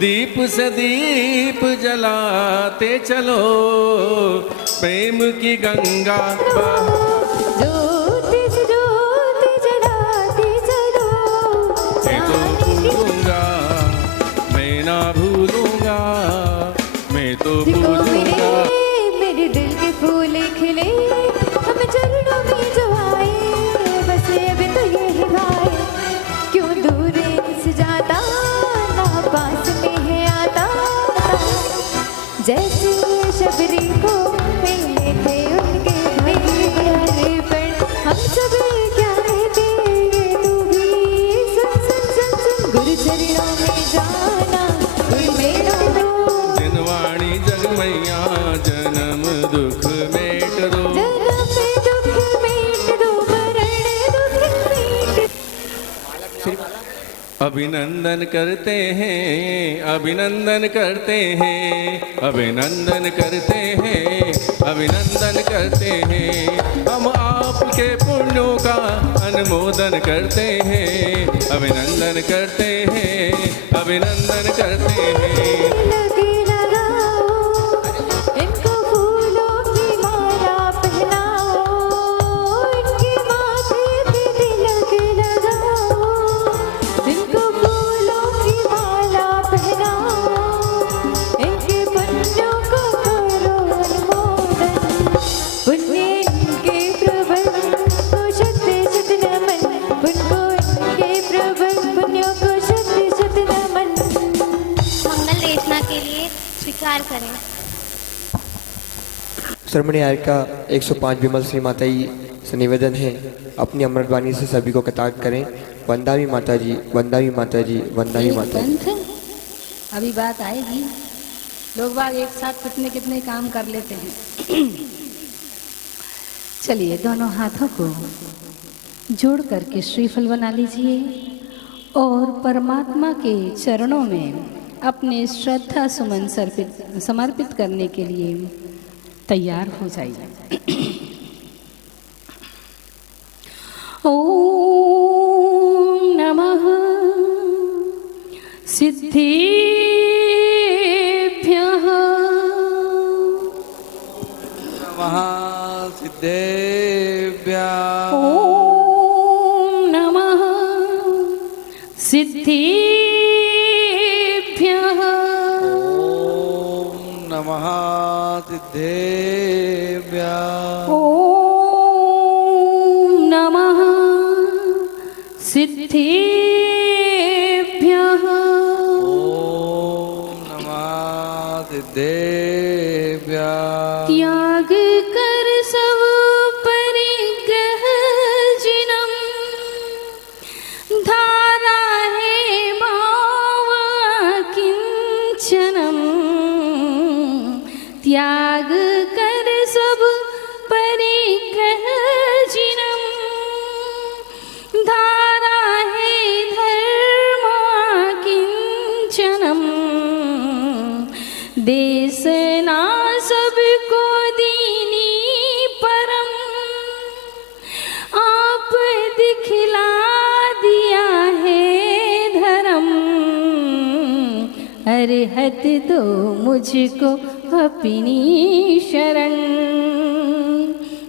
दीप से दीप जलाते चलो, प्रेम की गंगा ज्योत से ज्योत जलाते चलो, मैं तो भूलूंगा, मैं ना भूलूंगा, मैं तो भूलूंगा। मेरे दिल के फूल खिले, हम चरणों में जो आए, बस अब तो यही भाई, क्यों दूर से जाता, ना पास में है आता। जैसे शबरी को मिले थे उनके भाई पर, हम सब क्या रहते, ये तू भी सुन सुन सुन सुन। गुरु चरणों में जाना, गुरु मेरा दो, जनवाणी जगमैया जन्म दुख मेट दो। जन्म में दुख मेट दो, मरण दुख मेट। अभिनंदन करते हैं, अभिनंदन करते हैं, अभिनंदन करते हैं, अभिनंदन करते हैं। हम आपके पुण्यों का अनुमोदन करते हैं, अभिनंदन करते हैं, अभिनंदन करते हैं। लगे लगाओ, इनको फूलों की माला पहनाओ, इनके माथे पे तिलक लगाओ, इनको फूलों की माला पहनाओ, इनके पुण्यों को करो अनुमोदन। पुण्य इनके प्रबल को शत शत नमन, पुण्य इनके प्रबल पुण्यों को शत शत नमन। मंगल रेचना के लिए स्वीकार करें। श्रमणी आय का 105 विमल श्री माता जी से निवेदन है, अपनी अमृतवाणी से सभी को कटाक्ष करें। वंदावी माता जी, वंदावी माता जी, वंदावी माता जी। पंथ अभी बात आएगी, लोग बाग एक साथ कितने कितने काम कर लेते हैं। चलिए दोनों हाथों को जोड़ करके श्रीफल बना लीजिए और परमात्मा के चरणों में अपने श्रद्धा सुमन समर्पित करने के लिए तैयार हो जाइए। ओम नमः सिद्धेभ्यः, नमः सिद्धेभ्यः, ओम नमः सिद्धेभ्यः, ॐ नमः सिद्धेभ्यः, ओम नमः सिद्धेभ्यः, ॐ नमः सिद्धेभ्यः। त्याग कर सब परिग्रह जिनम, धारा है भाव किंचनम। त्याग कर सब परिग्रह जिनम, धारा है धर्म किंचनम। देशना सबको दीनी परम, आप दिखला दिया है धर्म। अरहत दो मुझको अपनी शरण,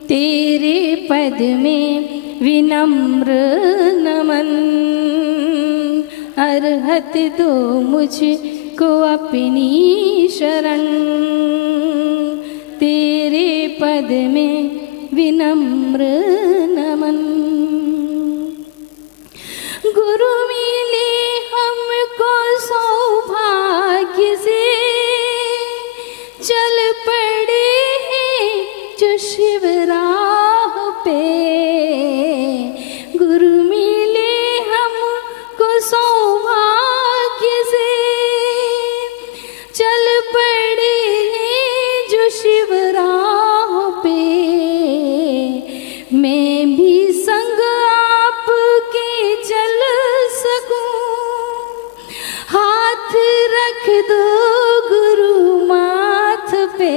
तेरे पद में विनम्र नमन। अरहत दो मुझको अपनी शरण, तेरे पद में विनम्र नमन। गुरु मिले हमको सौभाग्य से, चल पड़े हैं जो शिव राह पे। गुरु मिले हमको सौभाग्य से, चल पड़े हैं जो शिव राह पे। मैं भी संग आपके चल सकूं, हाथ रख दो गुरु माथ पे।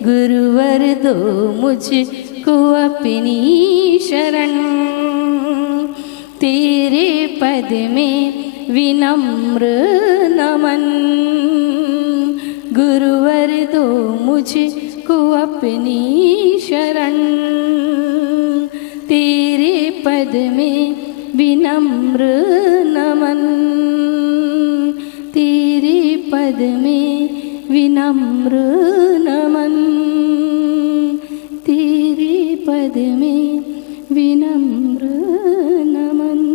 गुरुवर दो मुझको अपनी शरण, तेरे पद में विनम्र नमन। गुरुवर दो मुझको अपनी शरण, तेरे पद में विनम्र नमन, तेरे पद में विनम्र नमन, तेरे पद में विनम्र नमन।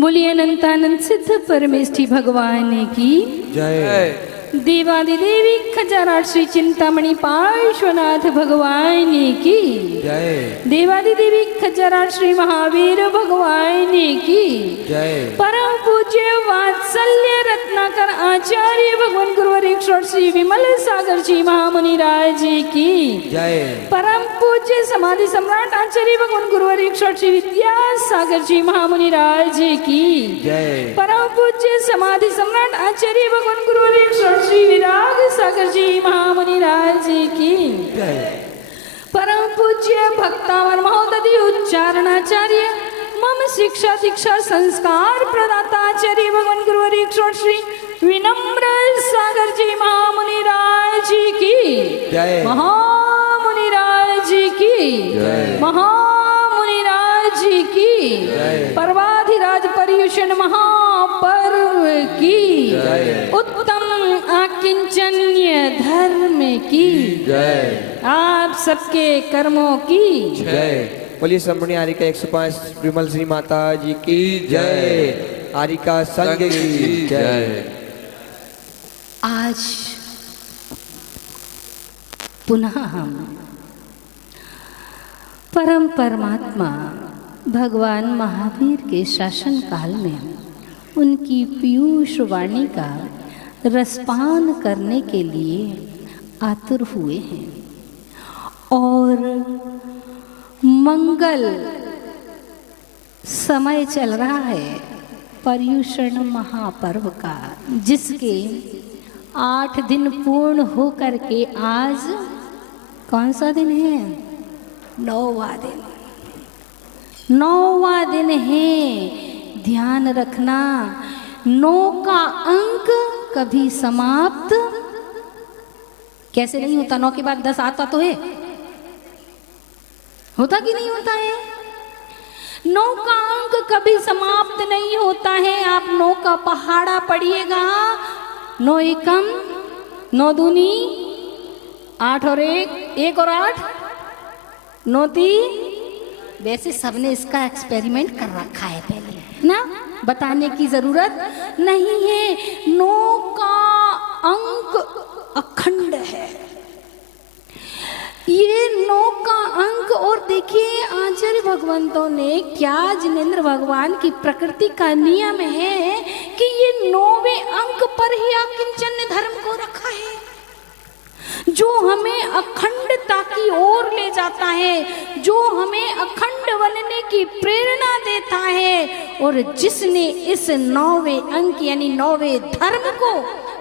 बोलिए अनंतानंद सिद्ध परमेष्ठी भगवान की जय। देवादिदेवी खजाराट श्री चिंतामणि पार्श्वनाथ भगवान की जय। देवादिदेवी खजाराट श्री महावीर भगवान की जय। परम पूज्य वात्सल्य रत्नाकर आचार्य भगवान गुरुवर ईश्वर श्री विमल सागर जी महामुनि राज की जय। परम पूज्य समाधि सम्राट आचार्य भगवान गुरुवर ईश्वर श्री विद्यासागर जी महामुनि राज की जय। परम पूज्य समाधि सम्राट आचार्य भगवान गुरुवर ईश्वर श्री विराग सागर जी महामुनि राज की जय। परम पूज्य भक्तावर महोदधि उच्चारणाचार्य मम शिक्षा दीक्षा संस्कार प्रदाता आचार्य भगवान गुरुवर ईश्वर श्री विनम्र सागर जी महामुनि राज की जय। महामुनि राज की जय। महामुनि राज की जय। पर्वाधिराज पर्युषण महापर्व की जय। उत्तम आकिंचन्य धर्म की जय। आप सबके कर्मों की जय। बोलिए संपूर्ण आरिका 105 विमल श्री माता जी की जय। आरिका संघ की जय। आज पुनः हम परम परमात्मा भगवान महावीर के शासन काल में उनकी पीयूष वाणी का रसपान करने के लिए आतुर हुए हैं और मंगल समय चल रहा है पर्युषण महापर्व का, जिसके 8 दिन पूर्ण होकर के आज कौन सा दिन है? 9वां दिन। 9वां दिन है। ध्यान रखना, 9 का अंक कभी समाप्त कैसे नहीं होता। 9 के बाद 10 आता तो है, होता कि नहीं होता है? 9 का अंक कभी समाप्त नहीं होता है। आप 9 का पहाड़ा पढ़िएगा। 9 एकम 9 दूनी 8 और 1 और 8 9 3। वैसे सबने इसका एक्सपेरिमेंट कर रखा है पहले ना, बताने की जरूरत नहीं है। 9 का अंक अखंड है, ये 9 का अंक। और देखिए आचार्य भगवंतों ने क्या, जिनेंद्र भगवान की प्रकृति का नियम है कि ये 9वें अंक पर ही आकिंचन्य धर्म को रखा है, जो हमें अखंडता की ओर ले जाता है, जो हमें अखंड बनने की प्रेरणा देता है। और जिसने इस 9वें अंक यानी 9वें धर्म को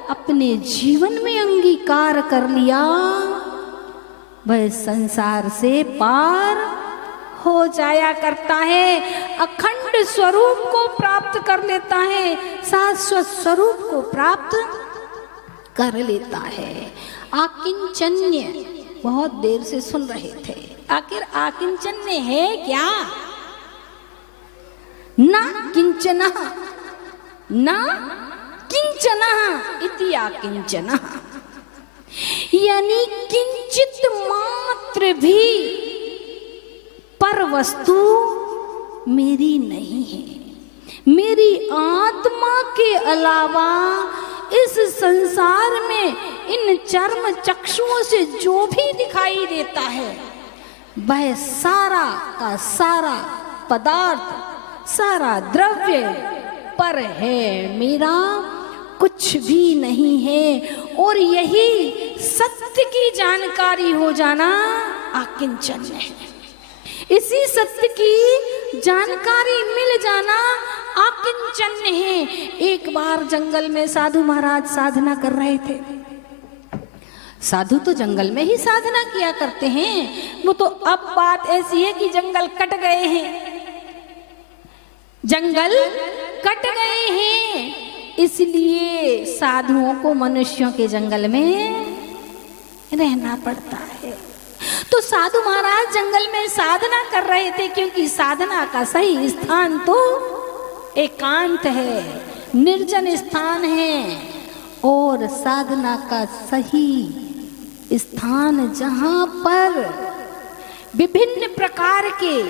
अपने जीवन में अंगीकार कर लिया, वह संसार से पार हो जाया करता है, अखंड स्वरूप को प्राप्त कर लेता है, शाश्वत स्वरूप को प्राप्त कर लेता है। आकिंचन्य बहुत देर से सुन रहे थे, आखिर आकिंचन्य है क्या? ना किंचन ना किंचन इति आकिंचन, यानी किंचित मात्र भी पर वस्तु मेरी नहीं है। मेरी आत्मा के अलावा इस संसार में इन चर्म चक्षुओं से जो भी दिखाई देता है, वह सारा का सारा पदार्थ, सारा द्रव्य पर है, मेरा कुछ भी नहीं है। और यही सत्य की जानकारी हो जाना आकिंचन्य है। इसी सत्य की जानकारी मिल जाना आकिंचन्य है। एक बार जंगल में साधु महाराज साधना कर रहे थे। साधु तो जंगल में ही साधना किया करते हैं, वो तो अब बात ऐसी है कि जंगल कट गए हैं। जंगल कट गए हैं, इसलिए साधुओं को मनुष्यों के जंगल में रहना पड़ता है। तो साधु महाराज जंगल में साधना कर रहे थे, क्योंकि साधना का सही स्थान तो एकांत है, निर्जन स्थान है। और साधना का सही स्थान जहां पर विभिन्न प्रकार के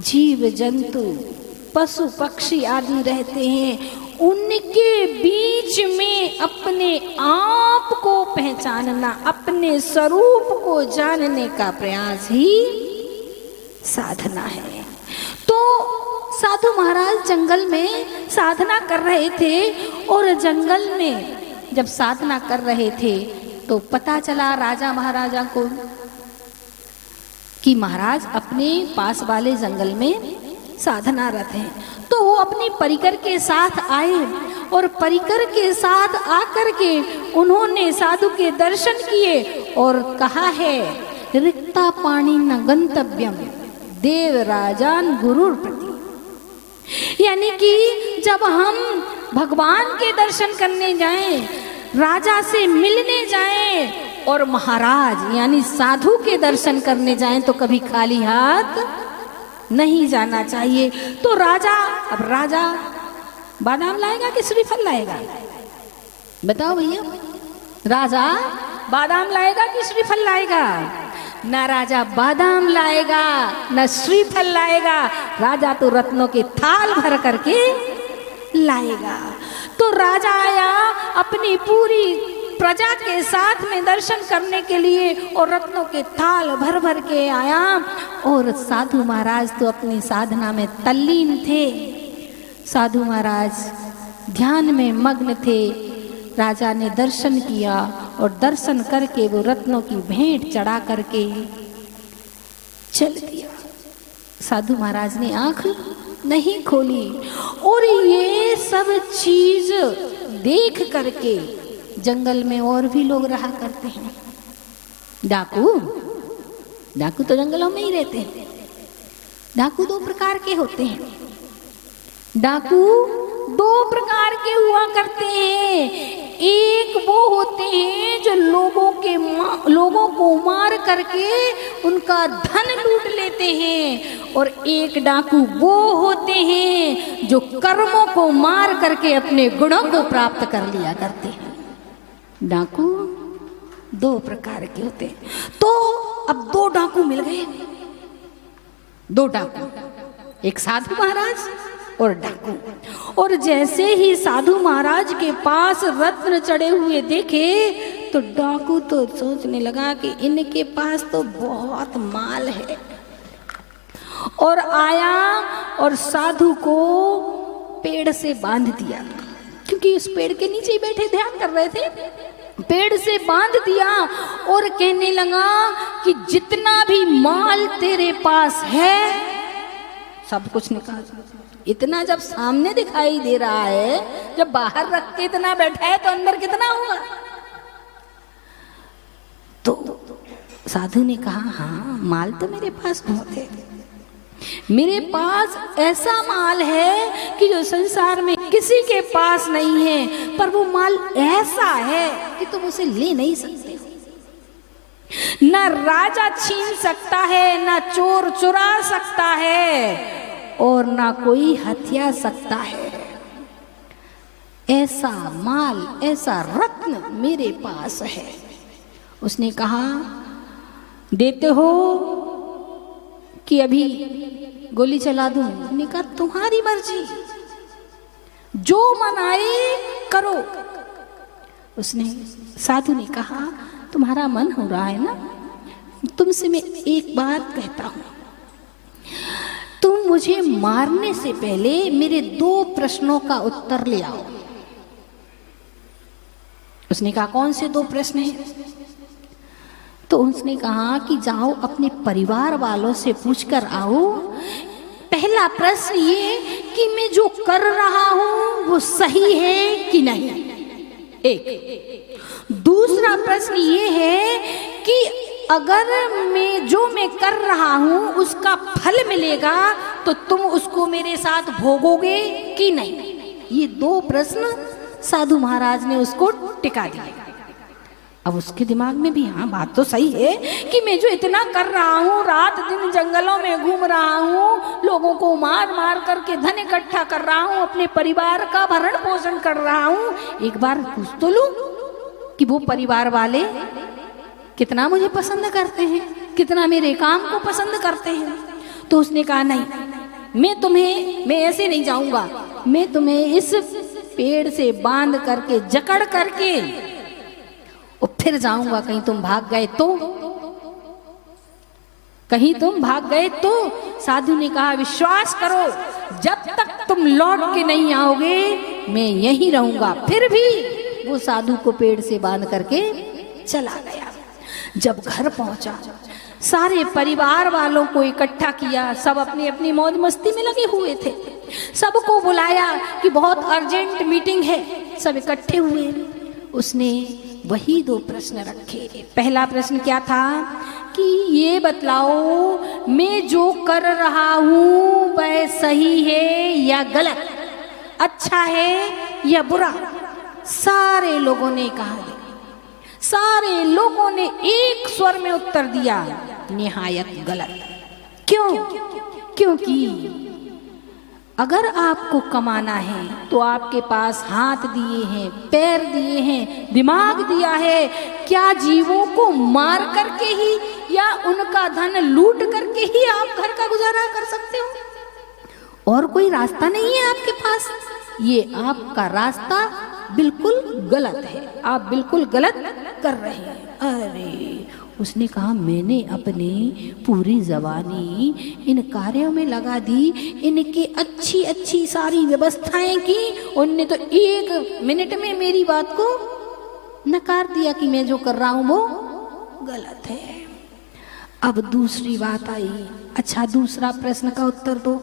जीव जंतु पशु पक्षी आदि रहते हैं, उनके बीच में अपने आप को पहचानना, अपने स्वरूप को जानने का प्रयास ही साधना है। तो साधु महाराज जंगल में साधना कर रहे थे, और जंगल में जब साधना कर रहे थे तो पता चला राजा महाराजा को कि महाराज अपने पास वाले जंगल में साधनारत हैं। तो वो अपनी परिकर के साथ आए, और परिकर के साथ आकर के उन्होंने साधु के दर्शन किए और कहा है, रिक्ता पाणी न गंतव्यम देव राजान गुरुर प्रति। यानी कि जब हम भगवान के दर्शन करने जाएं, राजा से मिलने जाएं और महाराज यानी साधु के दर्शन करने जाएं, तो कभी खाली हाथ नहीं जाना चाहिए। तो राजा, अब राजा बादाम लाएगा कि श्रीफल लाएगा? बताओ भैया, राजा बादाम लाएगा कि श्रीफल लाएगा? ना राजा बादाम लाएगा ना श्रीफल लाएगा, राजा तो रत्नों के थाल भर करके लाएगा। तो राजा आया अपनी पूरी प्रजा के साथ में दर्शन करने के लिए, और रत्नों के थाल भर भर के आया। और साधु महाराज तो अपनी साधना में तल्लीन थे, साधु महाराज ध्यान में मग्न थे। राजा ने दर्शन किया, और दर्शन करके वो रत्नों की भेंट चढ़ा करके चल दिया। साधु महाराज ने आंख नहीं खोली, और ये सब चीज देख करके जंगल में और भी लोग रहा करते हैं। डाकू, डाकू तो जंगलों में ही रहते हैं। डाकू दो प्रकार के होते हैं। डाकू दो प्रकार के हुआ करते हैं। एक वो होते हैं जो लोगों को मार करके उनका धन लूट लेते हैं, और एक डाकू वो होते हैं जो कर्मों को मार करके अपने गुणों को प्राप्त कर लिया करते हैं। डाकू दो प्रकार के होते हैं। तो अब दो डाकू मिल गए, दो डाकू, एक साधु महाराज और डाकू। और जैसे ही साधु महाराज के पास रत्न चढ़े हुए देखे, तो डाकू तो सोचने लगा कि इनके पास तो बहुत माल है, और आया और साधु को पेड़ से बांध दिया, क्योंकि उस पेड़ के नीचे ही बैठे ध्यान कर रहे थे। पेड़ से बांध दिया और कहने लगा कि जितना भी माल तेरे पास है सब कुछ निकाल। इतना जब सामने दिखाई दे रहा है, जब बाहर रख के इतना बैठा है, तो अंदर कितना होगा? तो साधु ने कहा, हाँ माल तो मेरे पास बहुत है, मेरे पास ऐसा माल है कि जो संसार में किसी के पास नहीं है, पर वो माल ऐसा है कि तुम उसे ले नहीं सकते। ना राजा छीन सकता है, ना चोर चुरा सकता है, और ना कोई हत्या सकता है। ऐसा माल, ऐसा रत्न मेरे पास है। उसने कहा, देते हो कि अभी गोली चला दूं? उसने कहा, तुम्हारी मर्जी, जो मन आए करो। उसने, साधु ने कहा, तुम्हारा मन हो रहा है ना, तुमसे मैं एक बात कहता हूं, तुम मुझे मारने से पहले मेरे 2 प्रश्नों का उत्तर ले आओ। उसने कहा, कौन से 2 प्रश्न हैं? तो उसने कहा कि जाओ अपने परिवार वालों से पूछकर आओ। पहला प्रश्न ये कि मैं जो कर रहा हूं वो सही है कि नहीं, एक। दूसरा प्रश्न ये है कि अगर मैं जो कर रहा हूं उसका फल मिलेगा तो तुम उसको मेरे साथ भोगोगे कि नहीं? ये दो प्रश्न साधु महाराज ने उसको टिका दिया। अब उसके दिमाग में भी हाँ बात तो सही है कि मैं जो इतना कर रहा हूँ, रात दिन जंगलों में घूम रहा हूँ, लोगों को मार मार करके धन इकट्ठा कर रहा हूँ, अपने परिवार का भरण पोषण कर रहा हूँ, एक बार पूछ तो लूं कि वो परिवार वाले कितना मुझे पसंद करते हैं, कितना मेरे काम को पसंद करते हैं। तो उसने कहा नहीं, मैं ऐसे नहीं जाऊंगा, मैं तुम्हें इस पेड़ से बांध करके जकड़ करके और फिर जाऊंगा, कहीं तुम भाग गए तो, कहीं तुम भाग गए तो। साधु ने कहा विश्वास करो, जब तक तुम लौट के नहीं आओगे मैं यहीं रहूंगा। फिर भी वो साधु को पेड़ से बांध करके चला गया। जब घर पहुंचा, सारे परिवार वालों को इकट्ठा किया, सब अपनी अपनी मौज मस्ती में लगे हुए थे। सबको बुलाया कि बहुत अर्जेंट मीटिंग है, सब इकट्ठे हुए। उसने वही दो प्रश्न रखे। पहला प्रश्न क्या था कि ये बतलाओ मैं जो कर रहा हूं वह सही है या गलत, अच्छा है या बुरा? सारे लोगों ने कहा, सारे लोगों ने एक स्वर में उत्तर दिया निहायत गलत। क्यों? क्योंकि अगर आपको कमाना है तो आपके पास हाथ दिए हैं, पैर दिए हैं, दिमाग दिया है। क्या जीवों को मार करके ही या उनका धन लूट करके ही आप घर का गुजारा कर सकते हो? और कोई रास्ता नहीं है आपके पास। ये आपका रास्ता बिल्कुल गलत है, आप बिल्कुल गलत कर रहे हैं। अरे उसने कहा मैंने अपनी पूरी जवानी इन कार्यों में लगा दी, इनकी अच्छी अच्छी सारी व्यवस्थाएं की, उनने तो एक मिनट में मेरी बात को नकार दिया कि मैं जो कर रहा हूं वो गलत है। अब दूसरी बात आई, अच्छा दूसरा प्रश्न का उत्तर दो।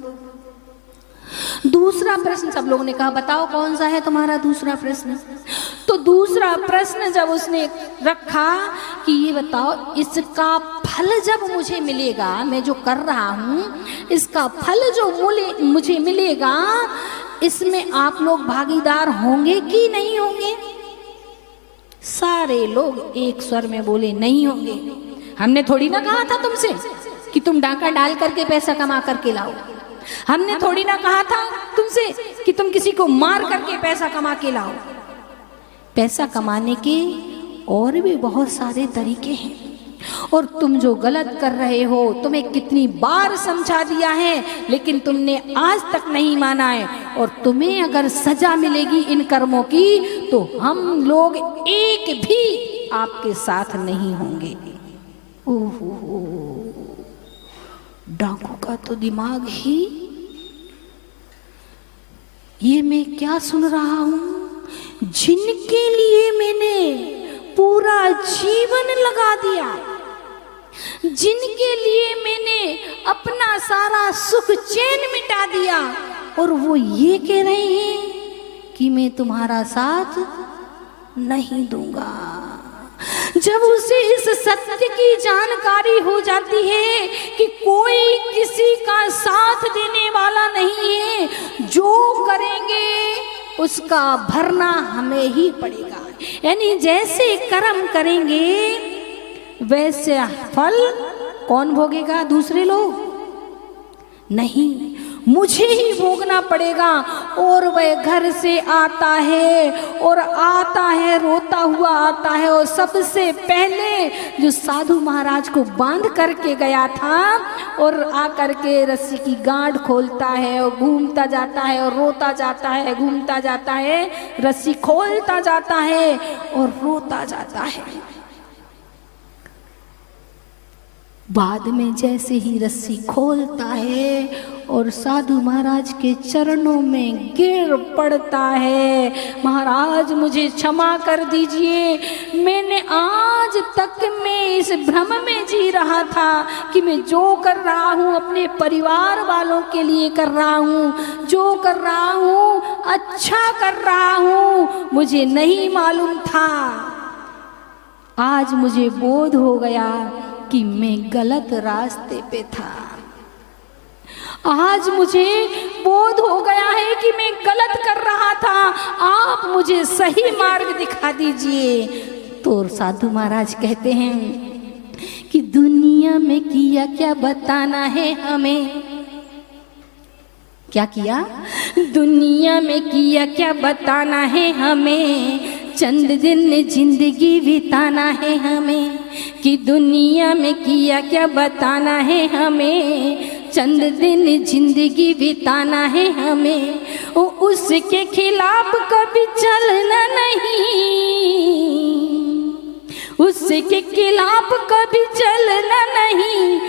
दूसरा प्रश्न सब लोगों ने कहा बताओ कौन सा है तुम्हारा दूसरा प्रश्न? तो दूसरा प्रश्न जब उसने रखा कि ये बताओ इसका फल जब मुझे मिलेगा, मैं जो कर रहा हूं इसका फल जो मुझे मिलेगा, इसमें आप लोग भागीदार होंगे कि नहीं होंगे? सारे लोग एक स्वर में बोले नहीं होंगे। हमने थोड़ी ना कहा था तुमसे कि तुम डाका डाल करके पैसा कमा करके लाओ। हमने थोड़ी ना कहा था तुमसे कि तुम किसी को मार करके पैसा कमा के लाओ। पैसा कमाने के और भी बहुत सारे तरीके हैं और तुम जो गलत कर रहे हो तुम्हें कितनी बार समझा दिया है, लेकिन तुमने आज तक नहीं माना है। और तुम्हें अगर सजा मिलेगी इन कर्मों की तो हम लोग एक भी आपके साथ नहीं होंगे। ओहो, डाकू का तो दिमाग ही, ये मैं क्या सुन रहा हूं? जिनके लिए मैंने पूरा जीवन लगा दिया, जिनके लिए मैंने अपना सारा सुख चैन मिटा दिया, और वो ये कह रहे हैं कि मैं तुम्हारा साथ नहीं दूंगा। जब उसे इस सत्य की जानकारी हो जाती है कि कोई किसी का साथ देने वाला नहीं है, जो करेंगे उसका भरना हमें ही पड़ेगा। यानी जैसे कर्म करेंगे वैसे फल कौन भोगेगा? दूसरे लोग नहीं, मुझे ही भोगना पड़ेगा। और वह घर से आता है और आता है, रोता हुआ आता है, और सबसे पहले जो साधु महाराज को बांध करके गया था और आकर के रस्सी की गांठ खोलता है और घूमता जाता है और रोता जाता है, घूमता जाता है, रस्सी खोलता जाता है और रोता जाता है। बाद में जैसे ही रस्सी खोलता है और साधु महाराज के चरणों में गिर पड़ता है, महाराज मुझे क्षमा कर दीजिए, मैंने आज तक मैं इस भ्रम में जी रहा था कि मैं जो कर रहा हूँ अपने परिवार वालों के लिए कर रहा हूँ, जो कर रहा हूँ अच्छा कर रहा हूँ, मुझे नहीं मालूम था। आज मुझे बोध हो गया कि मैं गलत रास्ते पे था। आज मुझे बोध हो गया है कि मैं गलत कर रहा था, आप मुझे सही मार्ग दिखा दीजिए। तो साधु महाराज कहते हैं कि दुनिया में किया क्या बताना है हमें। क्या किया? दुनिया में किया क्या बताना है हमें, चंद दिन जिंदगी बिताना है हमें। कि दुनिया में किया क्या बताना है हमें, चंद दिन जिंदगी बिताना है हमें। उसके खिलाफ कभी चलना नहीं, उसके खिलाफ कभी चलना नहीं,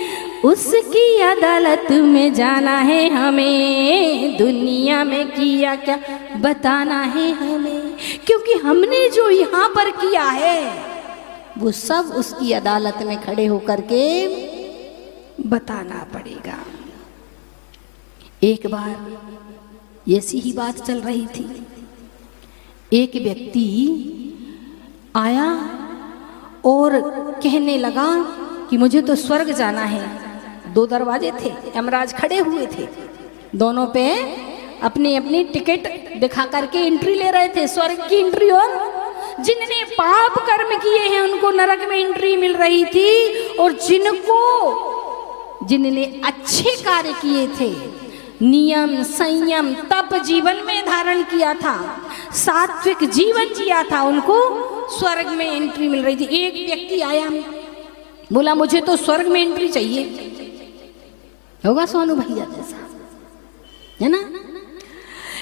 उसकी अदालत में जाना है हमें। दुनिया में किया क्या बताना है हमें, क्योंकि हमने जो यहाँ पर किया है वो सब उसकी अदालत में खड़े होकर के बताना पड़ेगा। एक बार ऐसी ही बात चल रही थी। एक व्यक्ति आया और कहने लगा कि मुझे तो स्वर्ग जाना है। 2 दरवाजे थे, यमराज खड़े हुए थे, दोनों पे अपनी अपनी टिकट दिखा करके एंट्री ले रहे थे, स्वर्ग की एंट्री। और जिनने पाप कर्म किए हैं उनको नरक में एंट्री मिल रही थी, और जिनने अच्छे कार्य किए थे, नियम संयम तप जीवन में धारण किया था, सात्विक जीवन जिया था, उनको स्वर्ग में एंट्री मिल रही थी। एक व्यक्ति आया, बोला मुझे तो स्वर्ग में एंट्री चाहिए। होगा सोनू भैया जैसा, है ना,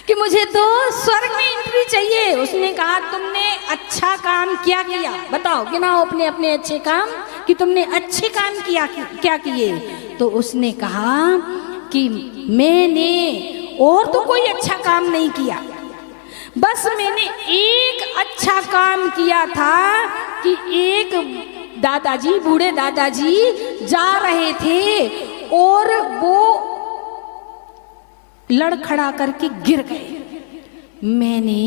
कि मुझे तो स्वर्ग में एंट्री चाहिए। उसने कहा तुमने अच्छा काम क्या किया, बताओ, गिनाओ अपने अपने अच्छे काम कि तुमने अच्छे काम क्या किए। तो उसने कहा कि मैंने और तो कोई अच्छा काम नहीं किया, बस मैंने एक अच्छा काम किया था कि एक दादाजी, बूढ़े दादाजी जा रहे थे और वो लड़खड़ा करके गिर गए। मैंने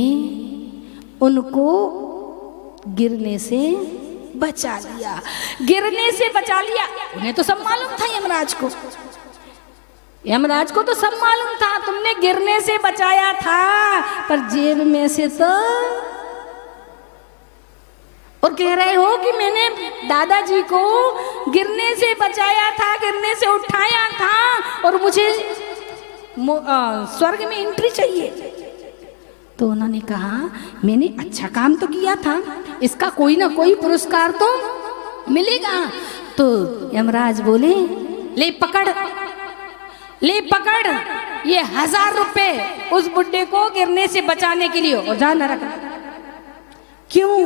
उनको गिरने से बचा लिया, गिरने से बचा लिया। उन्हें तो सब मालूम था, यमराज को तो सब मालूम था, तुमने गिरने से बचाया था, पर जेब में से तो, और कह रहे हो कि मैंने दादाजी को गिरने से बचाया था, गिरने से उठाया था, और मुझे स्वर्ग में एंट्री चाहिए। तो उन्होंने कहा मैंने अच्छा काम तो किया था, इसका कोई ना कोई पुरस्कार तो मिलेगा। तो यमराज बोले ले पकड़ ये 1000 रुपए उस बुड्ढे को गिरने से बचाने के लिए, और जा नरक। क्यों?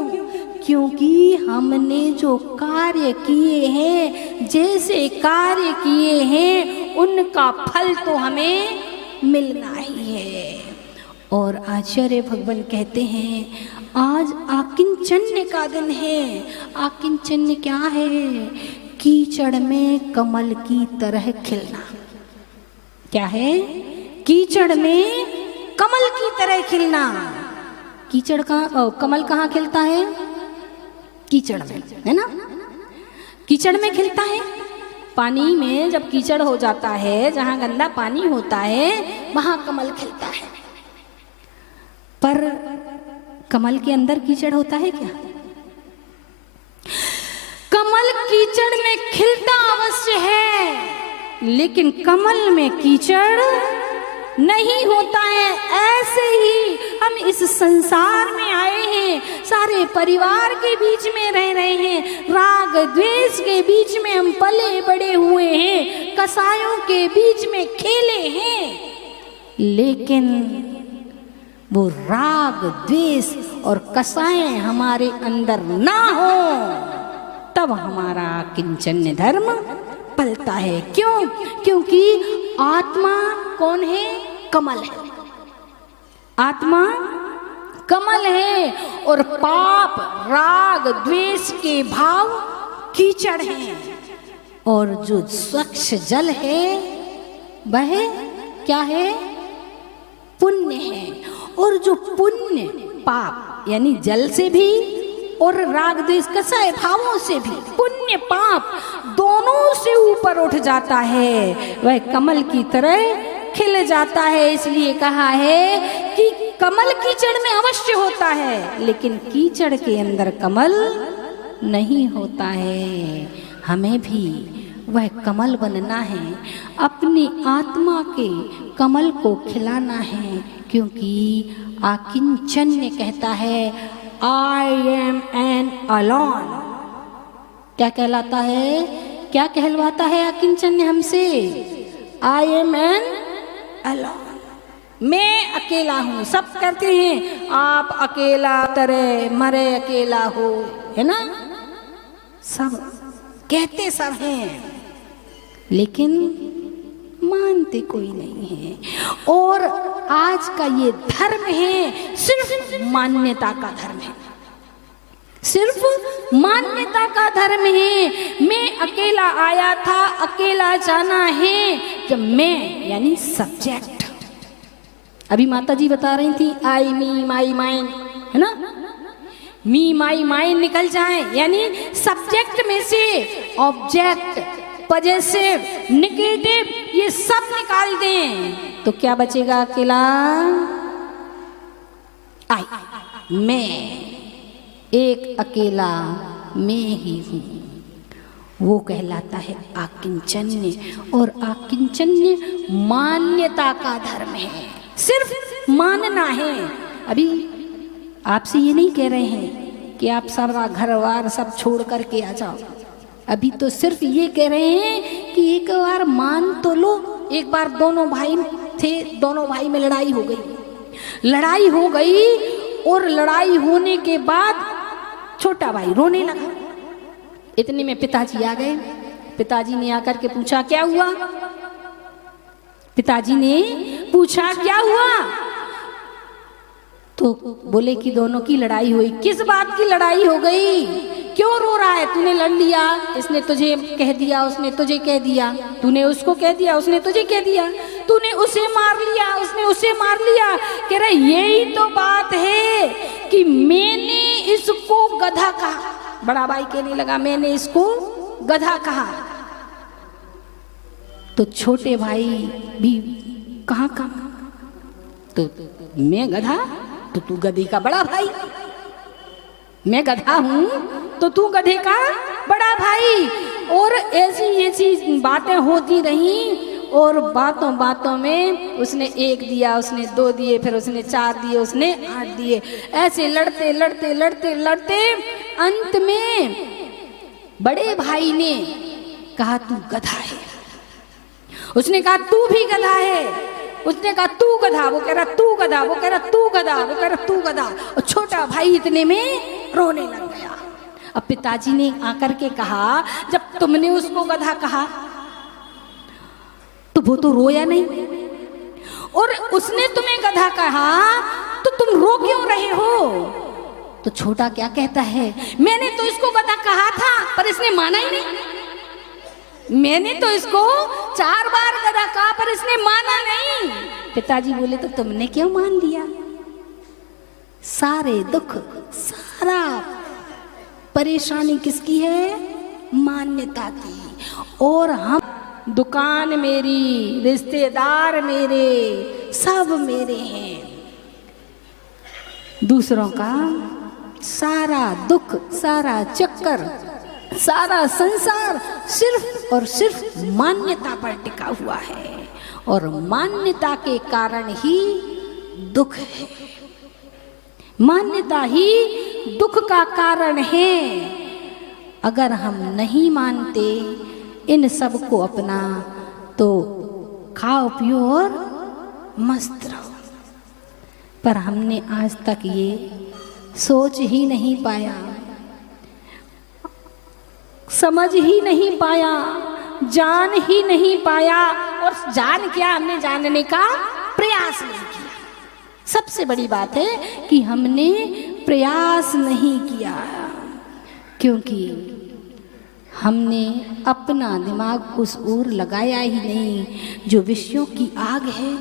क्योंकि हमने जो कार्य किए हैं, जैसे कार्य किए हैं, उनका फल तो हमें मिलना ही है। और आचार्य भगवान कहते हैं आज आकिंचन्य का दिन है। आकिंचन्य क्या है? कीचड़ में कमल की तरह खिलना। क्या है? कीचड़ में कमल की तरह खिलना। कीचड़ कहाँ, कमल कहाँ खिलता है? कीचड़ में, है ना, कीचड़ में खिलता है। पानी में जब कीचड़ हो जाता है, जहाँ गंदा पानी होता है, वहाँ कमल खिलता है। पर कमल के अंदर कीचड़ होता है क्या? कमल कीचड़ में खिलता अवश्य है, लेकिन कमल में कीचड़ नहीं होता है। ऐसे ही हम इस संसार में आए हैं, सारे परिवार के बीच में रह रहे हैं, राग द्वेष के बीच में हम पले बड़े हुए हैं, कसायों के बीच में खेले हैं, लेकिन वो राग द्वेष और कसाएं हमारे अंदर ना हो, तब हमारा किंचन्य धर्म पलता है। क्यों? क्योंकि आत्मा कौन है? कमल है। आत्मा कमल है और पाप राग द्वेष के भाव कीचड़ हैं, और जो स्वच्छ जल है वह क्या है? पुण्य है। और जो पुण्य पाप यानी जल से भी और राग द्वेष कसाय भावों से भी, पुण्य पाप दोनों से ऊपर उठ जाता है, वह कमल की तरह खिल जाता है। इसलिए कहा है कि कमल कीचड़ में अवश्य होता है, लेकिन कीचड़ के अंदर कमल नहीं होता है। हमें भी वह कमल बनना है, अपनी आत्मा के कमल को खिलाना है, क्योंकि आकिंचन्य कहता है आई एम एन अलोन। क्या कहलाता है, क्या कहलवाता है आकिंचन्य हमसे? आई एम एन अलोन, मैं अकेला हूँ। सब कहते हैं आप अकेला तरे मरे अकेला हो, है ना, सब कहते सब हैं, लेकिन मानते कोई नहीं है। और आज का ये धर्म है सिर्फ मान्यता का धर्म है, सिर्फ मान्यता का धर्म है। मैं अकेला आया था, अकेला जाना है। जब मैं यानी सब्जेक्ट, अभी माता जी बता रही थी आई मी माई माइंड, है ना, मी माई माइंड निकल जाए, यानी सब्जेक्ट में से ऑब्जेक्ट, पॉजेसिव, नेगेटिव ये सब निकाल दें तो क्या बचेगा? अकेला आई, मैं, एक अकेला मैं ही हूँ, वो कहलाता है आकिंचन्य। और आकिंचन्य मान्यता का धर्म है, सिर्फ मानना है। अभी आपसे ये नहीं कह रहे हैं कि आप सारा घर बार सब छोड़ करके आ जाओ, अभी तो सिर्फ ये कह रहे हैं कि एक बार मान तो लो। एक बार दोनों भाई थे, दोनों भाई में लड़ाई हो गई, लड़ाई हो गई और लड़ाई होने के बाद छोटा भाई रोने लगा। इतने में पिताजी आ गए। पिताजी ने आकर के पूछा क्या हुआ? पिताजी ने पूछा क्या हुआ? तो बोले कि दोनों की लड़ाई हुई। किस बात की लड़ाई हो गई? क्यों रो रहा है? तूने लड़ लिया, इसने तुझे कह दिया, उसने तुझे कह दिया, तूने उसको कह दिया, उसने तुझे कह दिया, तूने उसे मार लिया, उसने उसे मार लिया। कह रहे यही तो बात है कि मैंने इसको गधा कहा। बड़ा भाई कहने लगा मैंने इसको गधा कहा। तो छोटे भाई भी कहाँ तो मैं गधा तो तू गधे का बड़ा भाई, मैं गधा हूं तो तू गधे का बड़ा भाई। और ऐसी ऐसी बातें होती रही और बातों बातों में उसने 1 दिया, उसने 2 दिए, फिर उसने 4 दिए, उसने 8 दिए। ऐसे लड़ते लड़ते लड़ते लड़ते अंत में बड़े भाई ने कहा तू गधा है। उसने कहा तू भी गधा है। उसने कहा तू गधा, वो कह रहा तू गधा, वो कह रहा तू गधा, वो कह रहा तू गधा। और छोटा भाई इतने में रोने लग गया। अब पिताजी ने आकर के कहा जब तुमने उसको गधा कहा तो वो तो रोया नहीं, और उसने तुम्हें गधा कहा तो तुम रो क्यों रहे हो? तो छोटा क्या कहता है, मैंने तो इसको गधा कहा था पर इसने माना ही नहीं। मैंने तो इसको 4 बार गधा कहा पर इसने माना नहीं। पिताजी बोले तो तुमने क्यों मान लिया? सारे दुख, सारा परेशानी किसकी है? मान्यता की। और हम, दुकान मेरी, रिश्तेदार मेरे, सब मेरे हैं। दूसरों का सारा दुख, सारा चक्कर, सारा संसार सिर्फ और सिर्फ मान्यता पर टिका हुआ है, और मान्यता के कारण ही दुख है। मान्यता ही दुख का कारण है। अगर हम नहीं मानते इन सब को अपना तो खाओ पियो और मस्त रहो, पर हमने आज तक ये सोच ही नहीं पाया, समझ ही नहीं पाया, जान ही नहीं पाया। और जान क्या, हमने जानने का प्रयास नहीं किया। सबसे बड़ी बात है कि हमने प्रयास नहीं किया, क्योंकि हमने अपना दिमाग उस ओर लगाया ही नहीं। जो विषयों की आग है,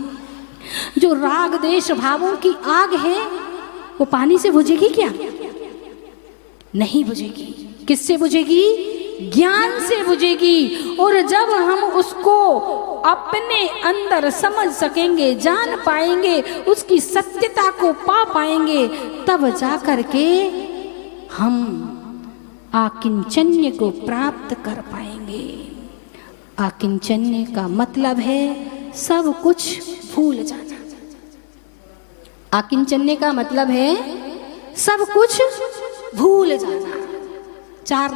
जो राग देश भावों की आग है, वो पानी से बुझेगी क्या? नहीं बुझेगी। किससे बुझेगी? ज्ञान से बुझेगी। और जब हम उसको अपने अंदर समझ सकेंगे, जान पाएंगे, उसकी सत्यता को पा पाएंगे, तब जा कर के हम आकिंचन्य को प्राप्त कर पाएंगे। आकिंचन्य का मतलब है सब कुछ भूल जाना। आकिंचन्य का मतलब है सब कुछ भूल जाना। चार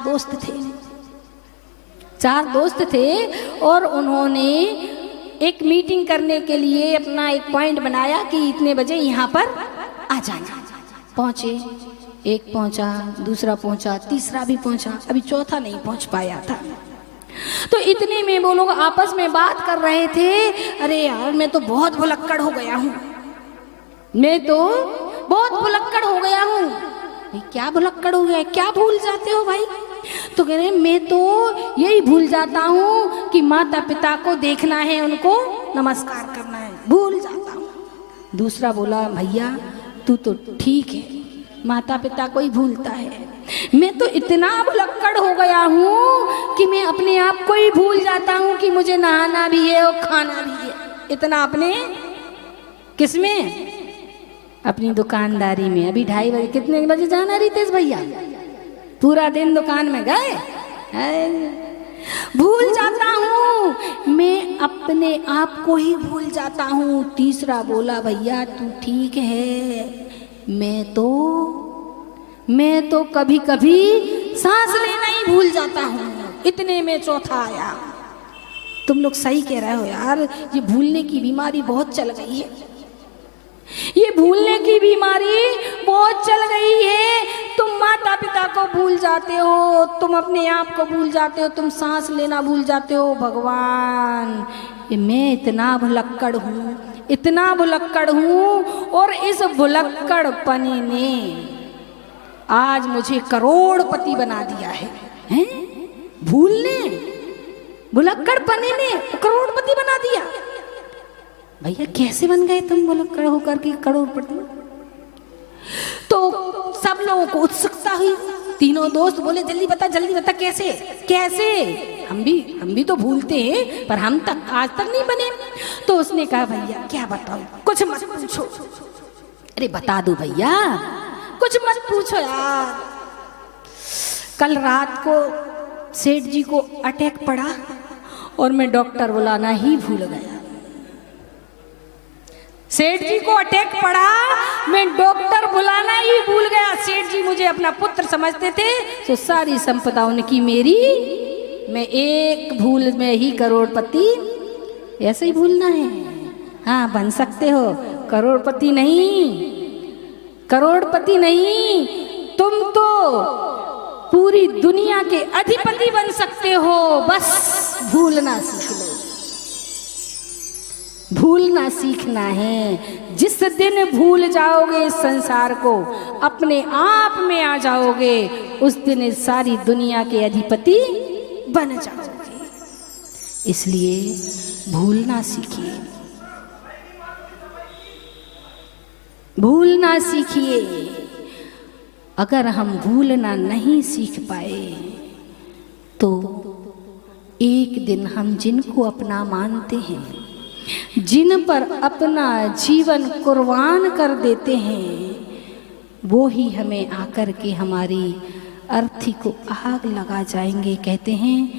दोस्त थे और उन्होंने एक मीटिंग करने के लिए अपना एक पॉइंट बनाया कि इतने बजे यहाँ पर आ जाना। पहुँचे, एक पहुँचा, दूसरा पहुँचा, तीसरा भी पहुँचा, अभी चौथा नहीं पहुँच पाया था। तो इतने में वो लोग आपस में बात कर रहे थे, अरे यार मैं तो बहुत भुलक्कड़ हो गया हूँ, मैं तो बहुत भुलक्कड़ हो गया हूँ। क्या भुलक्कड़ हो गया, क्या भूल जाते हो भाई? तो कह रहे मैं तो यही भूल जाता हूँ कि माता पिता को देखना है, उनको नमस्कार करना है, भूल जाता हूँ। दूसरा बोला भैया तू तो ठीक है, माता पिता को ही भूलता है, मैं तो इतना भुलक्कड़ हो गया हूँ कि मैं अपने आप को ही भूल जाता हूँ कि मुझे नहाना भी है और खाना भी है। इतना अपने किसमें? अपनी दुकानदारी में। अभी 2:30 बजे, कितने बजे जाना रितेश भैया? पूरा दिन दुकान में गए, भूल जाता हूँ, मैं अपने आप को ही भूल जाता हूँ। तीसरा बोला भैया तू ठीक है, मैं तो कभी कभी सांस लेना ही भूल जाता हूँ। इतने में चौथा आया। तुम लोग सही कह रहे हो यार, ये भूलने की बीमारी बहुत चल गई है, ये भूलने की बीमारी बहुत चल गई है। तुम माता पिता को भूल जाते हो, तुम अपने आप को भूल जाते हो, तुम सांस लेना भूल जाते हो। भगवान ये मैं इतना भुलक्कड़ हूँ, इतना भुलक्कड़ हूँ, और इस भुलक्कड़पनी ने आज मुझे करोड़पति बना दिया है। हैं? भूलने, भुलक्कड़पनी ने करोड़पति बना दिया। भैया कैसे बन गए तुम भुलक्कड़ होकर के करोड़पति? तो सब लोगों को उत्सुकता हुई। तीनों दोस्त बोले जल्दी बता कैसे कैसे? हम भी तो भूलते हैं, पर हम तक आज तक नहीं बने। तो उसने कहा भैया क्या बताओ, कुछ मत पूछो। अरे बता दो भैया, कुछ मत पूछो यार। कल रात को सेठ जी को अटैक पड़ा और मैं डॉक्टर बुलाना ही भूल गया। सेठ जी को अटैक पड़ा, मैं डॉक्टर बुलाना ही भूल गया। सेठ जी मुझे अपना पुत्र समझते थे, तो सारी संपदा उनकी मेरी, मैं एक भूल में ही करोड़पति। ऐसे ही भूलना है। हाँ बन सकते हो, करोड़पति नहीं, करोड़पति नहीं, तुम तो पूरी दुनिया के अधिपति बन सकते हो। बस भूलना सीख लो, भूलना सीखना है। जिस दिन भूल जाओगे इस संसार को, अपने आप में आ जाओगे, उस दिन इस सारी दुनिया के अधिपति बन जाओगे। इसलिए भूलना सीखिए, भूलना सीखिए। अगर हम भूलना नहीं सीख पाए तो एक दिन हम जिनको अपना मानते हैं, जिन पर अपना जीवन कुर्बान कर देते हैं, वो ही हमें आकर के हमारी अर्थी को आग लगा जाएंगे। कहते हैं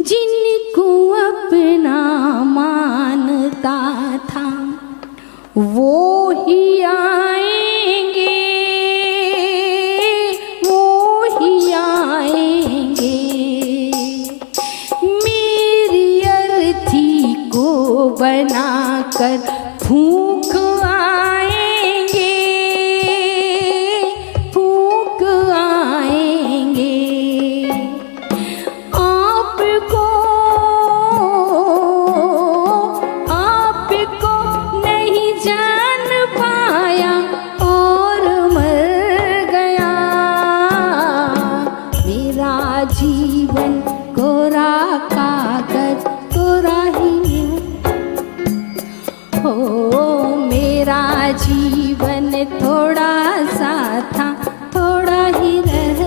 जिनको अपना मानता था वो ही आएंगे, वो ही आएंगे। मेरी अर्थी को बनाकर फूंक आएंगे, फूंक आएंगे। आपको नहीं जान पाया और मर गया। मेरा जीवन कोरा कागज, कोरा ही हो। मेरा जीवन थोड़ा सा था, थोड़ा ही रह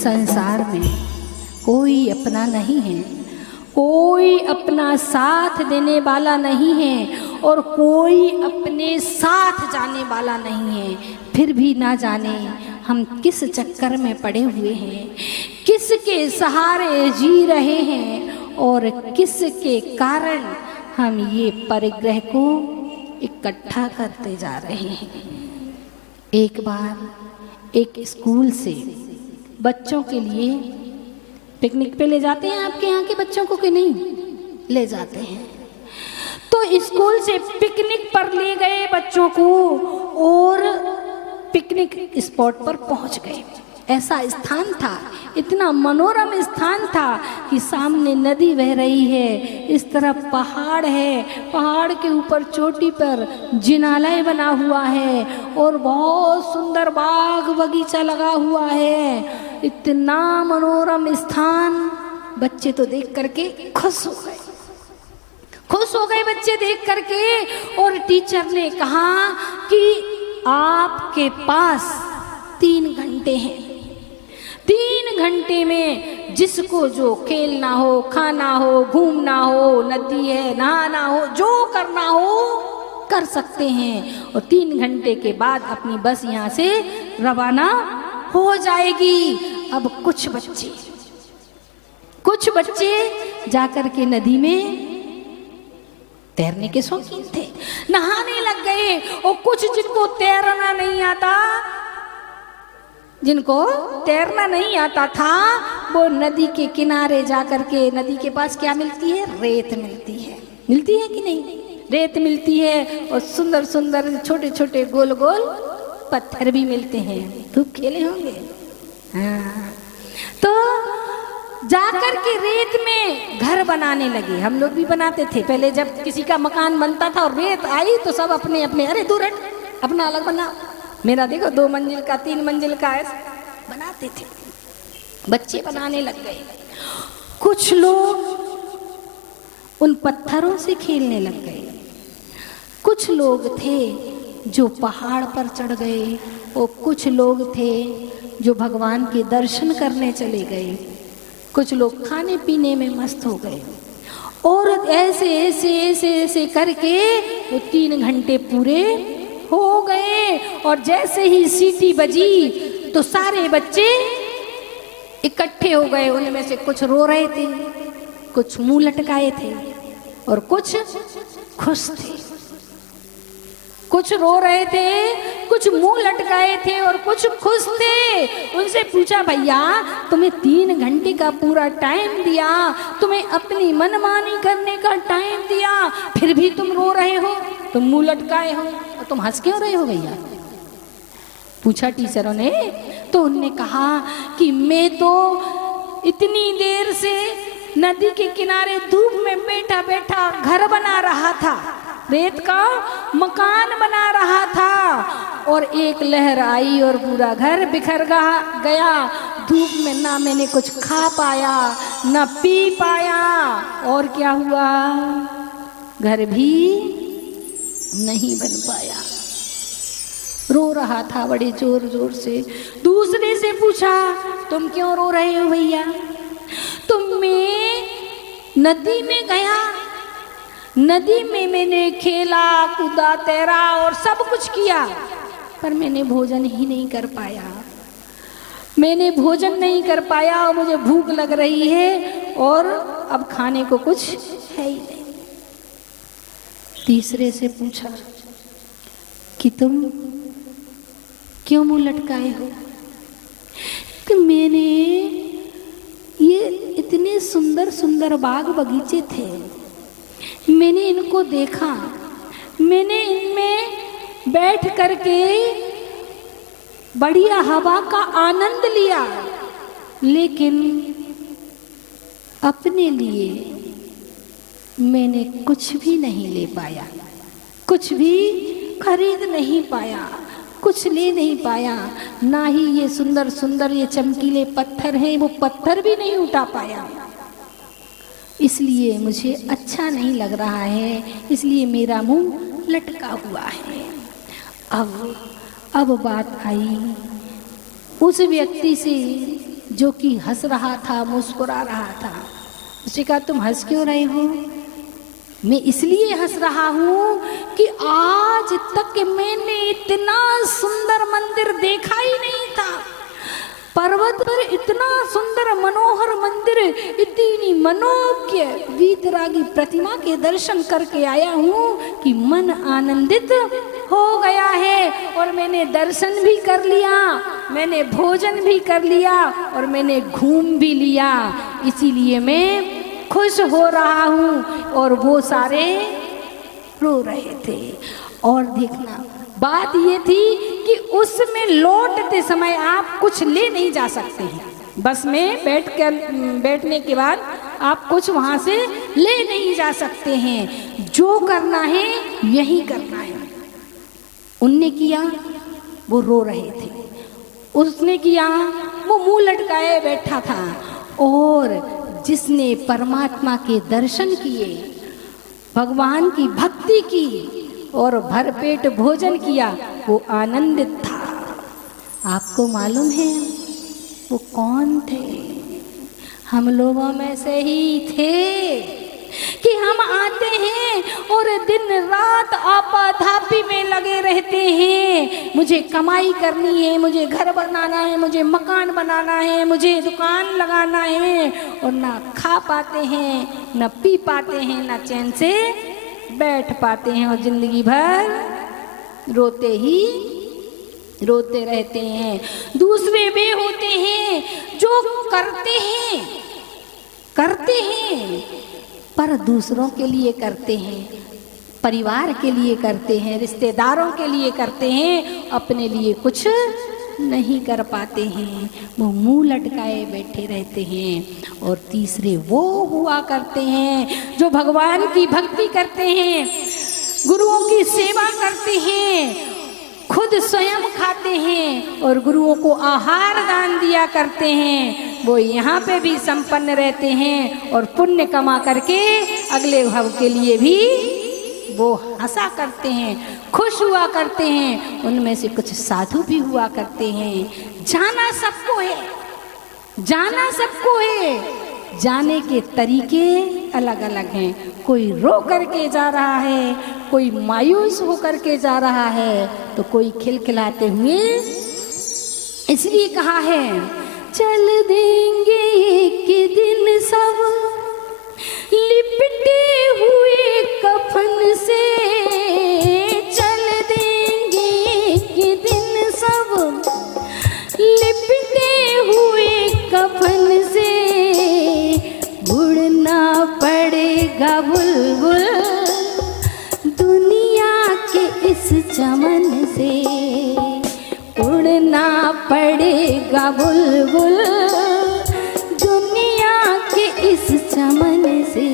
संसार में कोई अपना नहीं है, कोई अपना साथ देने वाला नहीं है और कोई अपने साथ जाने वाला नहीं है। फिर भी ना जाने हम किस चक्कर में पड़े हुए हैं, किसके सहारे जी रहे हैं और किसके कारण हम ये परिग्रह को इकट्ठा करते जा रहे हैं। एक बार एक स्कूल से बच्चों के लिए पिकनिक पे ले जाते हैं आपके यहाँ के बच्चों को कि नहीं ले जाते हैं, तो स्कूल से पिकनिक पर ले गए बच्चों को और पिकनिक स्पॉट पर पहुंच गए। ऐसा स्थान था, इतना मनोरम स्थान था कि सामने नदी बह रही है, इस तरफ पहाड़ है, पहाड़ के ऊपर चोटी पर जिनालय बना हुआ है और बहुत सुंदर बाग बगीचा लगा हुआ है। इतना मनोरम स्थान बच्चे तो देख करके खुश हो गए, खुश हो गए बच्चे देख करके। और टीचर ने कहा कि आपके पास 3 घंटे हैं, 3 घंटे में जिसको जो खेलना हो, खाना हो, घूमना हो, नदी है नहाना हो, जो करना हो कर सकते हैं और 3 घंटे के बाद अपनी बस यहाँ से रवाना हो जाएगी। अब कुछ बच्चे जाकर के नदी में तैरने के शौकीन थे, नहाने लग गए और कुछ जिनको तैरना नहीं आता था वो नदी के किनारे जाकर के, नदी के पास क्या मिलती है, रेत मिलती है कि नहीं, रेत मिलती है और सुंदर सुंदर छोटे छोटे गोल गोल पत्थर भी मिलते हैं, खूब खेले होंगे। हाँ, तो जाकर के रेत में घर बनाने लगे। हम लोग भी बनाते थे पहले, जब किसी का मकान बनता था और रेत आई तो सब अपने अपने, अरे दूर हट, अपना अलग बना, मेरा देखो 2 मंजिल का 3 मंजिल का ऐसा बनाते थे। बच्चे बनाने लग गए। कुछ लोग उन पत्थरों से खेलने लग गए, कुछ लोग थे जो पहाड़ पर चढ़ गए और कुछ लोग थे जो भगवान के दर्शन करने चले गए, कुछ लोग खाने पीने में मस्त हो गए। और ऐसे करके वो 3 घंटे पूरे हो गए। और जैसे ही सीटी बजी तो सारे बच्चे इकट्ठे हो गए। उनमें से कुछ रो रहे थे, कुछ मुंह लटकाए थे और कुछ खुश थे। कुछ रो रहे थे, कुछ मुंह लटकाए थे और कुछ खुश थे। उनसे पूछा, भैया तुम्हें 3 घंटे का पूरा टाइम दिया, तुम्हें अपनी मनमानी करने का टाइम दिया, फिर भी तुम रो रहे हो, तुम मुंह लटकाए हो और तुम हंस क्यों रहे हो भैया? पूछा टीचरों ने। तो उनने कहा कि मैं तो इतनी देर से नदी के किनारे धूप में बैठा बैठा घर बना रहा था, रेत का मकान बना रहा था और एक लहर आई और पूरा घर बिखर गया। धूप में ना मैंने कुछ खा पाया ना पी पाया और क्या हुआ, घर भी नहीं बन पाया। रो रहा था बड़े जोर जोर से। दूसरे से पूछा, तुम क्यों रो रहे हो भैया? मैं नदी में गया, नदी में मैंने खेला कूदा तैरा और सब कुछ किया, पर मैंने भोजन ही नहीं कर पाया। मैंने भोजन नहीं कर पाया और मुझे भूख लग रही है और अब खाने को कुछ है ही नहीं। तीसरे से पूछा कि तुम क्यों मुंह लटकाए हो? कि मैंने ये इतने सुंदर सुंदर बाग बगीचे थे, मैंने इनको देखा, मैंने इनमें बैठ करके बढ़िया हवा का आनंद लिया, लेकिन अपने लिए मैंने कुछ भी नहीं ले पाया, कुछ भी खरीद नहीं पाया, कुछ ले नहीं पाया। ना ही ये सुंदर सुंदर ये चमकीले पत्थर हैं, वो पत्थर भी नहीं उठा पाया। इसलिए मुझे अच्छा नहीं लग रहा है, इसलिए मेरा मुंह लटका हुआ है। अब बात आई उस व्यक्ति से जो कि हंस रहा था, मुस्कुरा रहा था। उसने कहा तुम हंस क्यों रहे हो? मैं इसलिए हंस रहा हूँ कि आज तक मैंने इतना सुंदर मंदिर देखा ही नहीं था। पर्वत पर इतना सुंदर मनोहर मंदिर, इतनी मनोज्ञ वीतरागी प्रतिमा के दर्शन करके आया हूँ कि मन आनंदित हो गया है। और मैंने दर्शन भी कर लिया, मैंने भोजन भी कर लिया और मैंने घूम भी लिया, इसीलिए मैं खुश हो रहा हूँ। और वो सारे रो रहे थे। और देखना बात ये थी कि उसमें लौटते समय आप कुछ ले नहीं जा सकते हैं। बस में बैठने के बाद आप कुछ वहाँ से ले नहीं जा सकते हैं। जो करना है यही करना है। उनने किया, वो रो रहे थे। उसने किया, वो मुंह लटकाए बैठा था। और जिसने परमात्मा के दर्शन किए, भगवान की भक्ति की और भरपेट भोजन किया, वो आनंदित था। आपको मालूम है वो कौन थे? हम लोगों में से ही थे कि हम आते हैं और दिन रात आपाधापी में लगे रहते हैं। मुझे कमाई करनी है, मुझे घर बनाना है, मुझे मकान बनाना है, मुझे दुकान लगाना है, और ना खा पाते हैं, ना पी पाते हैं, ना चैन से बैठ पाते हैं, और जिंदगी भर रोते रहते हैं। दूसरे वे होते हैं जो करते हैं पर दूसरों के लिए करते हैं, परिवार के लिए करते हैं, रिश्तेदारों के लिए करते हैं, अपने लिए कुछ नहीं कर पाते हैं। वो मुंह लटकाए बैठे रहते हैं। और तीसरे वो हुआ करते हैं जो भगवान की भक्ति करते हैं, गुरुओं की सेवा करते हैं, खुद स्वयं खाते हैं और गुरुओं को आहार दान दिया करते हैं। वो यहाँ पे भी संपन्न रहते हैं और पुण्य कमा करके अगले भव के लिए भी वो हंसा करते हैं, खुश हुआ करते हैं। उनमें से कुछ साधु भी हुआ करते हैं। जाना सबको है, जाना सबको है, जाने के तरीके अलग अलग हैं। कोई रो करके जा रहा है, कोई मायूस होकर के जा रहा है, तो कोई खिलखिलाते हुए। इसलिए कहा है चल देंगे एक दिन सब लिपटे हुए कफन से, चल देंगे एक दिन सब लिपटे हुए कफन से, उड़ना पड़ेगा बुलबुल दुनिया के इस चमन से, उड़ना पड़ेगा बुलबुल दुनिया के इस चमन से।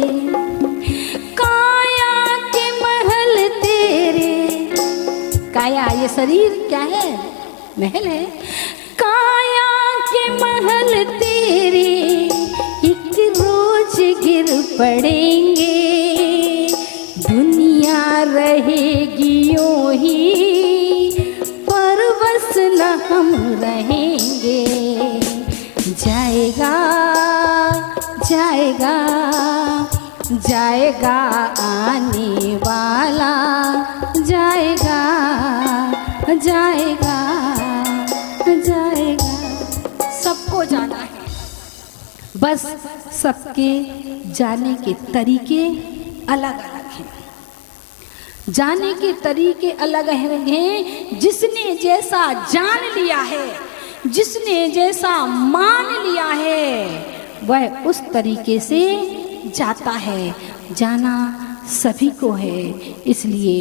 काया के महल तेरे, काया ये शरीर क्या है? महल है। काया के महल तेरे एक रोज गिर पड़ेंगे, दुनिया रहेगी यूं ही, परवश न हम रहेंगे। जाएगा जाएगा जाएगा आने वाला, जाएगा जाएगा जाएगा, सबको जाना है। बस सबके जाने के तरीके अलग अलग हैं, जाने के तरीके अलग हैं। जिसने जैसा जान लिया है, जिसने जैसा मान लिया है, वह उस तरीके से जाता है। जाना सभी को है। इसलिए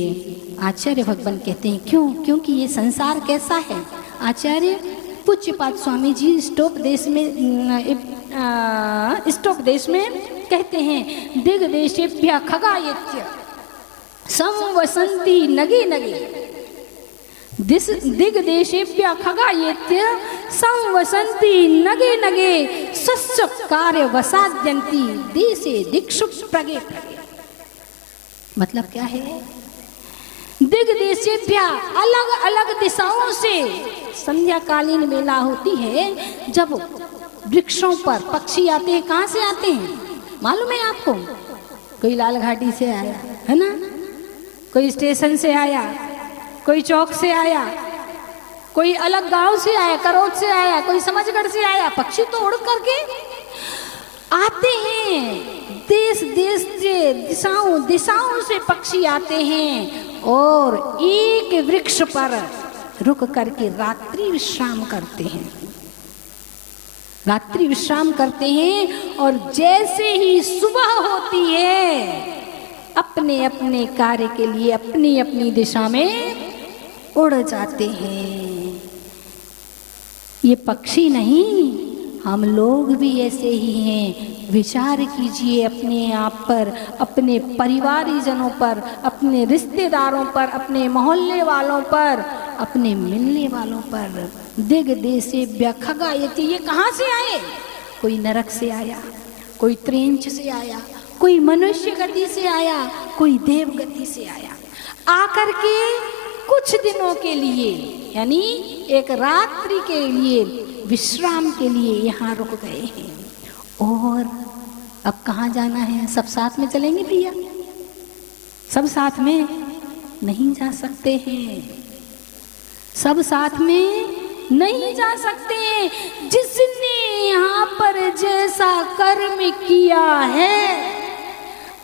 आचार्य भगवान कहते हैं क्यों? क्योंकि ये संसार कैसा है? आचार्य पूज्यपाद स्वामी जी स्टोपदेश में कहते हैं दिग्देशेभ्यः खगायेत्य संवसन्ति नगे नगे, दिग्देशेभ्यः खगायेत्य संवसन्ति नगे नगे, सस्य कार्य वसाद्यन्ति देशे दिक्षु प्रगे प्रगे। मतलब क्या है? दिग्देशेभ्यः अलग अलग दिशाओं से संध्याकालीन मेला होती है, जब वृक्षों पर पक्षी आते हैं। कहाँ से आते हैं मालूम है आपको? कोई लाल घाटी से आया है ना, कोई स्टेशन से आया, कोई चौक से आया, कोई अलग गांव से आया, करौद से आया, कोई समझगढ़ से आया। पक्षी तो उड़ करके आते हैं, देश देश से दिशाओं से पक्षी आते हैं और एक वृक्ष पर रुक करके रात्रि विश्राम करते हैं। रात्रि विश्राम करते हैं और जैसे ही सुबह होती है अपने अपने कार्य के लिए अपनी अपनी दिशा में उड़ जाते हैं। ये पक्षी नहीं, हम लोग भी ऐसे ही हैं। विचार कीजिए अपने आप पर, अपने परिवारीजनों पर, अपने रिश्तेदारों पर, अपने मोहल्ले वालों पर, अपने मिलने वालों पर। दिग देशेभ्यः खगायति, ये कहाँ से आए? कोई नरक से आया, कोई त्रेंच से आया, कोई मनुष्य गति से आया, कोई देव गति से आया। आकर के कुछ दिनों के लिए यानी एक रात्रि के लिए विश्राम के लिए यहाँ रुक गए हैं। और अब कहाँ जाना है? सब साथ में चलेंगे भैया? सब साथ में नहीं जा सकते हैं, सब साथ में नहीं जा सकते। जिसने यहाँ पर जैसा कर्म किया है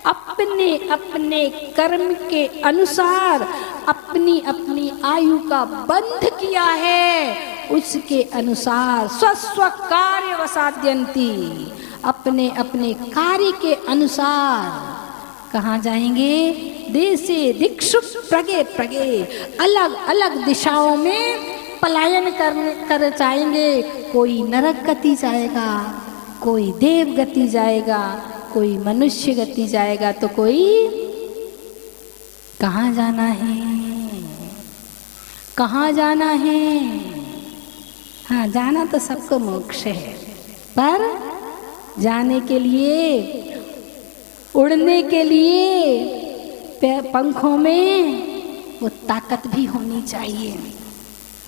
अपने अपने कर्म के अनुसार अपनी अपनी आयु का बंध किया है, उसके अनुसार स्वस्व कार्य वसाद्यन्ति, अपने अपने कार्य के अनुसार कहाँ जाएंगे? देशे दिक्षु प्रगे प्रगे, अलग अलग दिशाओं में पलायन कर जाएंगे। कोई नरक गति जाएगा, कोई देव गति जाएगा, कोई मनुष्य गति जाएगा, तो कोई कहाँ जाना है? कहाँ जाना है? हाँ, जाना तो सबको मोक्ष है, पर जाने के लिए, उड़ने के लिए पंखों में वो ताकत भी होनी चाहिए।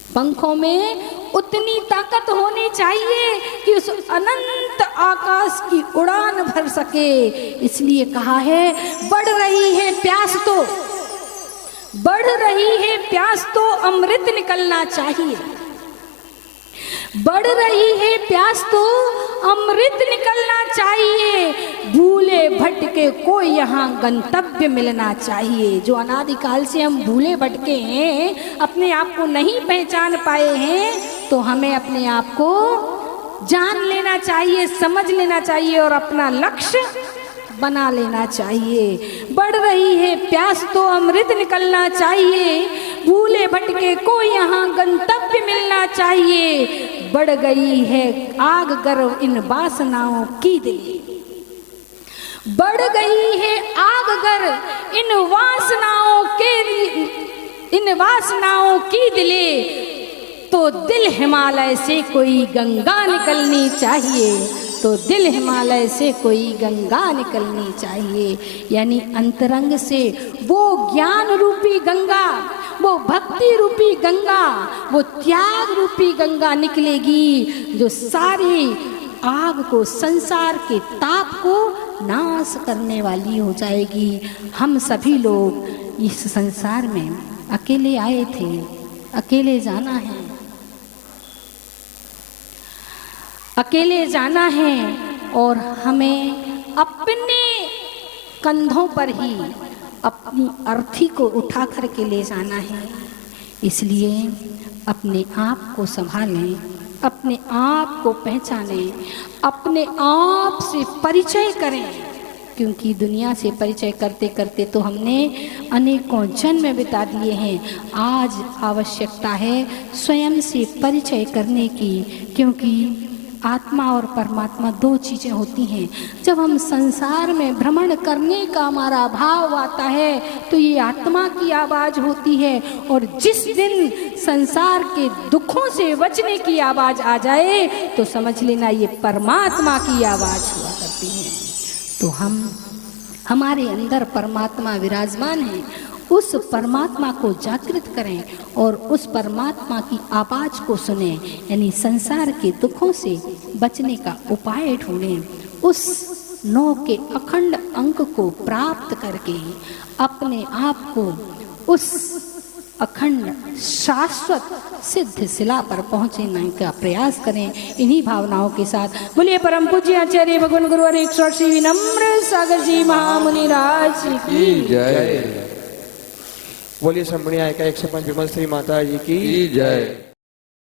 पंखों में उतनी ताकत होनी चाहिए कि उस अनंत आकाश की उड़ान भर सके। इसलिए कहा है बढ़ रही है प्यास तो, बढ़ रही है प्यास तो अमृत निकलना चाहिए। बढ़ रही है प्यास तो अमृत निकलना चाहिए। भूले भटके को यहाँ गंतव्य मिलना चाहिए। जो अनादिकाल से हम भूले भटके हैं, अपने आप को नहीं पहचान पाए हैं, तो हमें अपने आप को जान लेना चाहिए, समझ लेना चाहिए और अपना लक्ष्य बना लेना चाहिए। बढ़ रही है प्यास तो अमृत निकलना चाहिए। भूले भटके को यहाँ गंतव्य मिलना चाहिए। बढ़ गई है आग गर्व इन वासनाओं की दिली, बढ़ गई है आग गर्व इन वासनाओं की दिले। तो दिल हिमालय से कोई गंगा निकलनी चाहिए, तो दिल हिमालय से कोई गंगा निकलनी चाहिए। यानी अंतरंग से वो ज्ञान रूपी गंगा, वो भक्ति रूपी गंगा, वो त्याग रूपी गंगा निकलेगी, जो सारी आग को, संसार के ताप को नाश करने वाली हो जाएगी। हम सभी लोग इस संसार में अकेले आए थे, अकेले जाना है, अकेले जाना है और हमें अपने कंधों पर ही अपनी अर्थी को उठा कर के ले जाना है। इसलिए अपने आप को संभालें, अपने आप को पहचानें, अपने आप से परिचय करें, क्योंकि दुनिया से परिचय करते करते तो हमने अनेकों जन्म बिता दिए हैं। आज आवश्यकता है स्वयं से परिचय करने की, क्योंकि आत्मा और परमात्मा दो चीज़ें होती हैं। जब हम संसार में भ्रमण करने का हमारा भाव आता है तो ये आत्मा की आवाज़ होती है, और जिस दिन संसार के दुखों से बचने की आवाज़ आ जाए तो समझ लेना ये परमात्मा की आवाज़ हुआ करती है। तो हमारे अंदर परमात्मा विराजमान है उस परमात्मा को जागृत करें और उस परमात्मा की आवाज को सुने, यानी संसार के दुखों से बचने का उपाय ढूंढें। उस 9 के अखंड अंक को प्राप्त करके अपने आप को उस अखंड शाश्वत सिद्ध शिला पर पहुंचने का प्रयास करें। इन्हीं भावनाओं के साथ बोलिए परम पूज्य आचार्य भगवान गुरु और 108 विनम्र सागर जी महामुनि राज की जय। बोलिए संप्रदाय का 105 विमल श्री माता जी की जय।